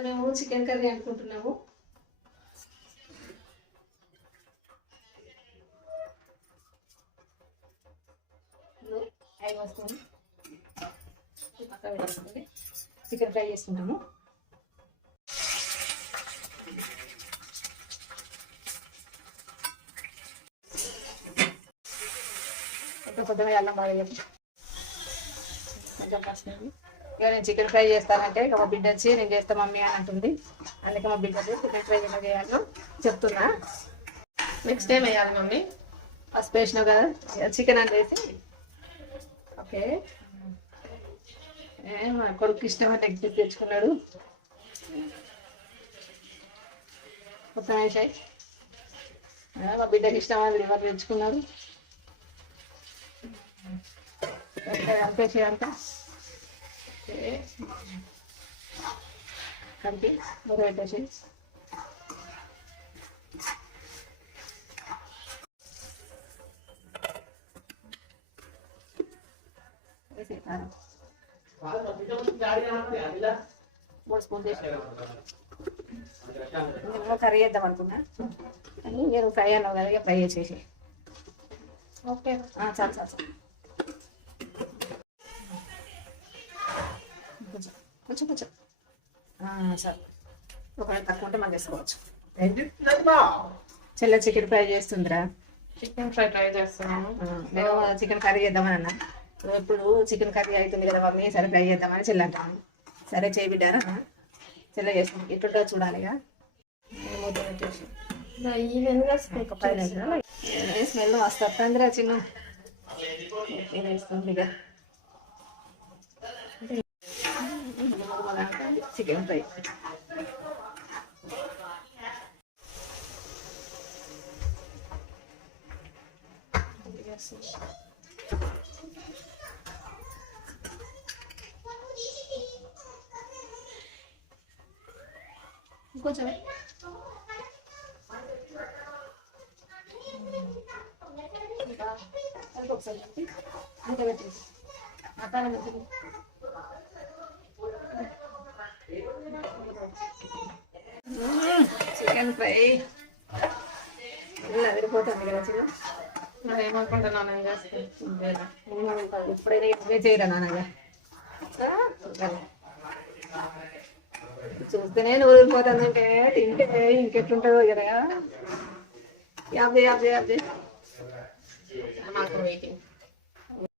ఇవాళ మేము chicken curry అనుకుంటున్నాము. వస్తుంది పక్కన వేసుకుంటే చికెన్ ఫ్రై చేసుకుంటాము. కొద్దిగా అల్లం బాగా కొంచెం పసుపు. ఇక నేను చికెన్ ఫ్రై చేస్తానంటే ఇక మా బిడ్డ వచ్చి నేను చేస్తా మమ్మీ అని అంటుంది. అందుకే మా బిడ్డ చికెన్ ఫ్రై ఎలా చేయాలో చెప్తున్నా. నెక్స్ట్ టైం వేయాలి మమ్మీ. ఫస్ట్ వేసినావు కదా చికెన్ అని వేసి. ఓకే మా కొడుకు ఇష్టమైన లెగ్ పీస్ తెచ్చుకున్నాడు. మొత్తం వేసాయి. మా బిడ్డకి ఇష్టమైన లివర్ తెచ్చుకున్నాడు. అంతేసి అంతా కలిపి మూత పెట్టేసి మూడు స్పూన్ చేసి కర్రీ చేద్దాం అనుకున్నా అని నేను ఫ్రై అన్నావు కదా ఇక ఫ్రై చేసేసి. ఓకే చాలు చాలు చాలు కొంచెం కొంచెం చాలు. ఒకవేళ తక్కువ ఉంటే మనం చేసుకోవచ్చు. చెల్ల చికెన్ ఫ్రై చేస్తుందిరా. చికెన్ ఫ్రై ట్రై చేస్తున్నాను. నేను చికెన్ కర్రీ చేద్దామని అన్నా. ఇప్పుడు చికెన్ కర్రీ అవుతుంది కదా మమ్మీ సరే ఫ్రై చేద్దామని చెల్లి అంటాను. సరే చేయబిడ్డారా చెల్ల చేస్తాం. ఇట్టుంటో చూడాలిగా మూత పెట్టేసి స్మెల్ వస్తుందిరా చిన్న వేస్తుంది ఇక చికెన్ ఫ్రై. కొంచెం ఒకసారి అంత పెట్టేసి చికెన్ ఫ్రై ఇలా అదిరిపోతుంది కదా చిన్న. మరి ఏమనుకుంటున్నాను ఏం చేస్తాను. ఎప్పుడైనా ఇవే చేయరా నాన్నగా చూస్తేనే నూరిపోతుందంటే తింటే ఇంకెట్లుంటుందో కదా. యాభై యాభై యాభై మాకు వెయిటింగ్.